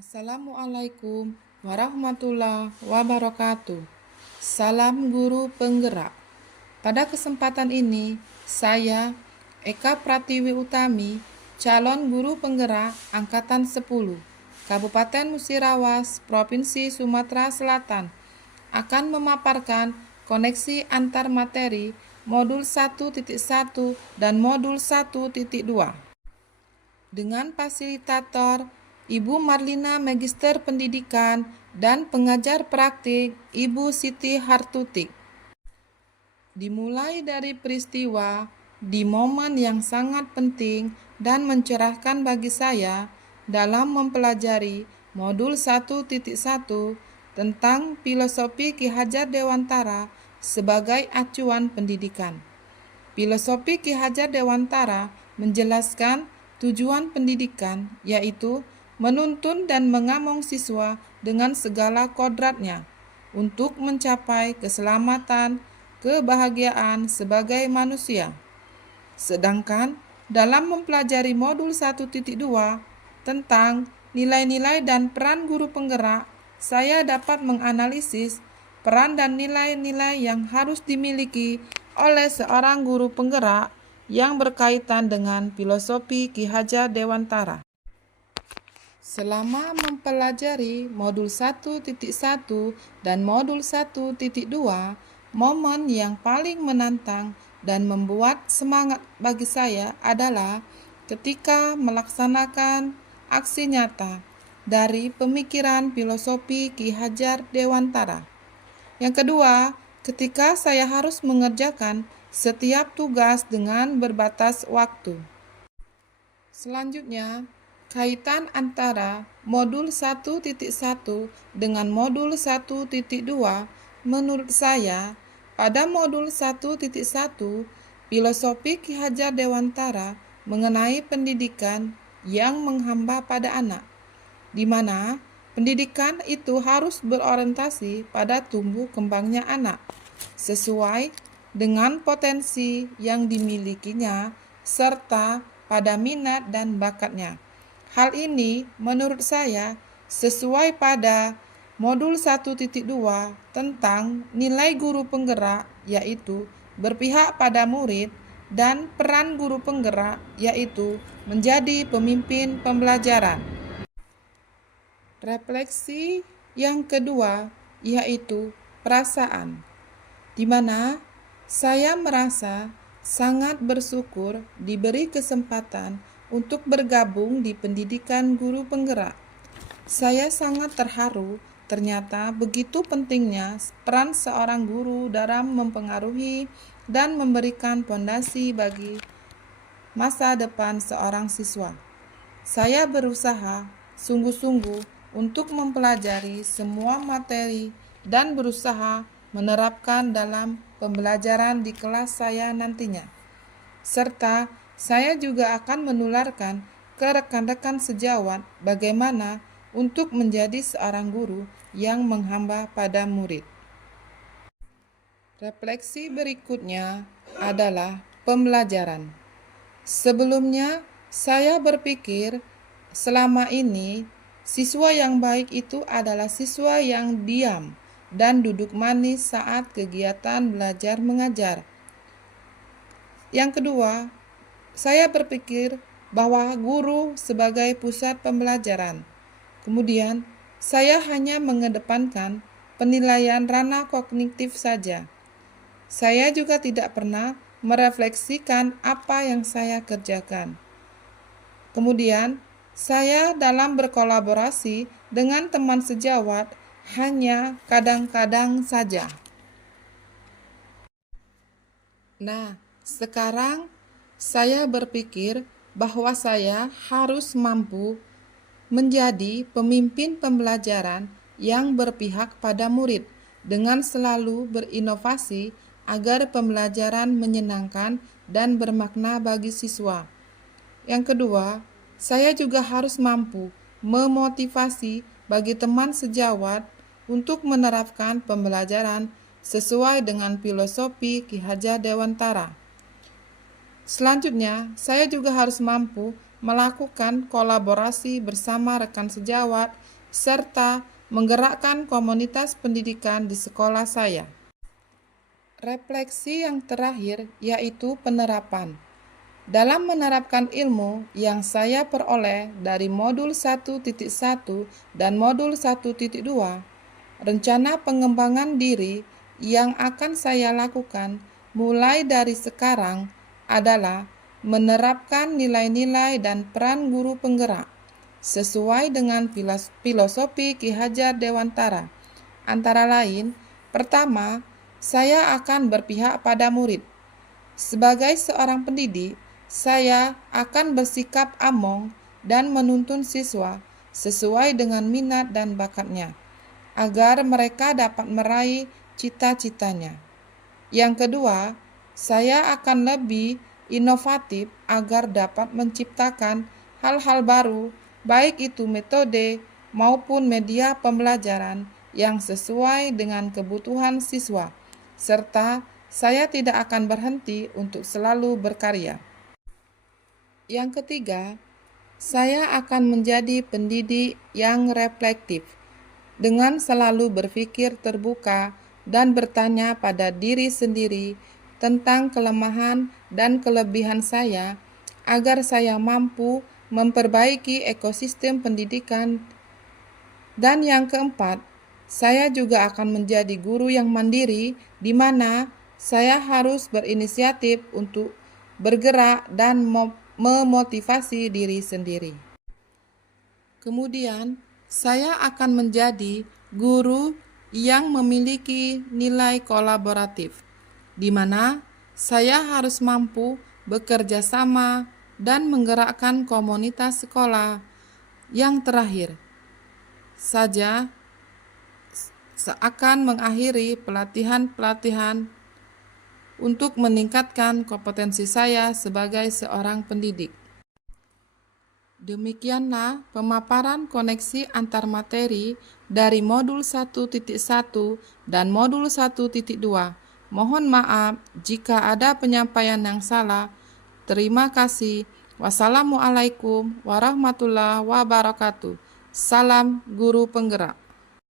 Assalamualaikum warahmatullahi wabarakatuh. Salam guru penggerak. Pada kesempatan ini, saya Eka Pratiwi Utami, calon guru penggerak angkatan 10, Kabupaten Musirawas, Provinsi Sumatera Selatan, akan memaparkan koneksi antar materi modul 1.1 dan modul 1.2 dengan fasilitator Ibu Marlina Magister Pendidikan dan pengajar praktik Ibu Siti Hartutik. Dimulai dari peristiwa di momen yang sangat penting dan mencerahkan bagi saya dalam mempelajari modul 1.1 tentang filosofi Ki Hajar Dewantara sebagai acuan pendidikan. Filosofi Ki Hajar Dewantara menjelaskan tujuan pendidikan, yaitu menuntun dan mengamong siswa dengan segala kodratnya untuk mencapai keselamatan, kebahagiaan sebagai manusia. Sedangkan dalam mempelajari modul 1.2 tentang nilai-nilai dan peran guru penggerak, saya dapat menganalisis peran dan nilai-nilai yang harus dimiliki oleh seorang guru penggerak yang berkaitan dengan filosofi Ki Hajar Dewantara. Selama mempelajari modul 1.1 dan modul 1.2, momen yang paling menantang dan membuat semangat bagi saya adalah ketika melaksanakan aksi nyata dari pemikiran filosofi Ki Hajar Dewantara. Yang kedua, ketika saya harus mengerjakan setiap tugas dengan berbatas waktu. Selanjutnya, kaitan antara modul 1.1 dengan modul 1.2 menurut saya pada modul 1.1 filosofi Ki Hajar Dewantara mengenai pendidikan yang menghamba pada anak, di mana pendidikan itu harus berorientasi pada tumbuh kembangnya anak sesuai dengan potensi yang dimilikinya serta pada minat dan bakatnya. Hal ini menurut saya sesuai pada modul 1.2 tentang nilai guru penggerak, yaitu berpihak pada murid, dan peran guru penggerak, yaitu menjadi pemimpin pembelajaran. Refleksi yang kedua yaitu perasaan, di mana saya merasa sangat bersyukur diberi kesempatan untuk bergabung di pendidikan guru penggerak. Saya sangat terharu, ternyata begitu pentingnya peran seorang guru dalam mempengaruhi dan memberikan fondasi bagi masa depan seorang siswa. Saya berusaha sungguh-sungguh untuk mempelajari semua materi dan berusaha menerapkan dalam pembelajaran di kelas saya nantinya. Serta saya juga akan menularkan ke rekan-rekan sejawat bagaimana untuk menjadi seorang guru yang menghamba pada murid. Refleksi berikutnya adalah pembelajaran. Sebelumnya, saya berpikir selama ini siswa yang baik itu adalah siswa yang diam dan duduk manis saat kegiatan belajar mengajar. Yang kedua, saya berpikir bahwa guru sebagai pusat pembelajaran. Kemudian, saya hanya mengedepankan penilaian ranah kognitif saja. Saya juga tidak pernah merefleksikan apa yang saya kerjakan. Kemudian, saya dalam berkolaborasi dengan teman sejawat hanya kadang-kadang saja. Nah, sekarang saya berpikir bahwa saya harus mampu menjadi pemimpin pembelajaran yang berpihak pada murid dengan selalu berinovasi agar pembelajaran menyenangkan dan bermakna bagi siswa. Yang kedua, saya juga harus mampu memotivasi bagi teman sejawat untuk menerapkan pembelajaran sesuai dengan filosofi Ki Hajar Dewantara. Selanjutnya, saya juga harus mampu melakukan kolaborasi bersama rekan sejawat, serta menggerakkan komunitas pendidikan di sekolah saya. Refleksi yang terakhir yaitu penerapan. Dalam menerapkan ilmu yang saya peroleh dari modul 1.1 dan modul 1.2, rencana pengembangan diri yang akan saya lakukan mulai dari sekarang adalah menerapkan nilai-nilai dan peran guru penggerak sesuai dengan filosofi Ki Hajar Dewantara. Antara lain, pertama, saya akan berpihak pada murid. Sebagai seorang pendidik, saya akan bersikap among dan menuntun siswa sesuai dengan minat dan bakatnya, agar mereka dapat meraih cita-citanya. Yang kedua, saya akan lebih inovatif agar dapat menciptakan hal-hal baru, baik itu metode maupun media pembelajaran yang sesuai dengan kebutuhan siswa, serta saya tidak akan berhenti untuk selalu berkarya. Yang ketiga, saya akan menjadi pendidik yang reflektif, dengan selalu berpikir terbuka dan bertanya pada diri sendiri tentang kelemahan dan kelebihan saya, agar saya mampu memperbaiki ekosistem pendidikan. Dan yang keempat, saya juga akan menjadi guru yang mandiri, di mana saya harus berinisiatif untuk bergerak dan memotivasi diri sendiri. Kemudian, saya akan menjadi guru yang memiliki nilai kolaboratif, di mana saya harus mampu bekerja sama dan menggerakkan komunitas sekolah. Yang terakhir saja, seakan mengakhiri pelatihan-pelatihan untuk meningkatkan kompetensi saya sebagai seorang pendidik. Demikianlah pemaparan koneksi antar materi dari modul 1.1 dan modul 1.2. Mohon maaf jika ada penyampaian yang salah. Terima kasih. Wassalamualaikum warahmatullahi wabarakatuh. Salam Guru Penggerak.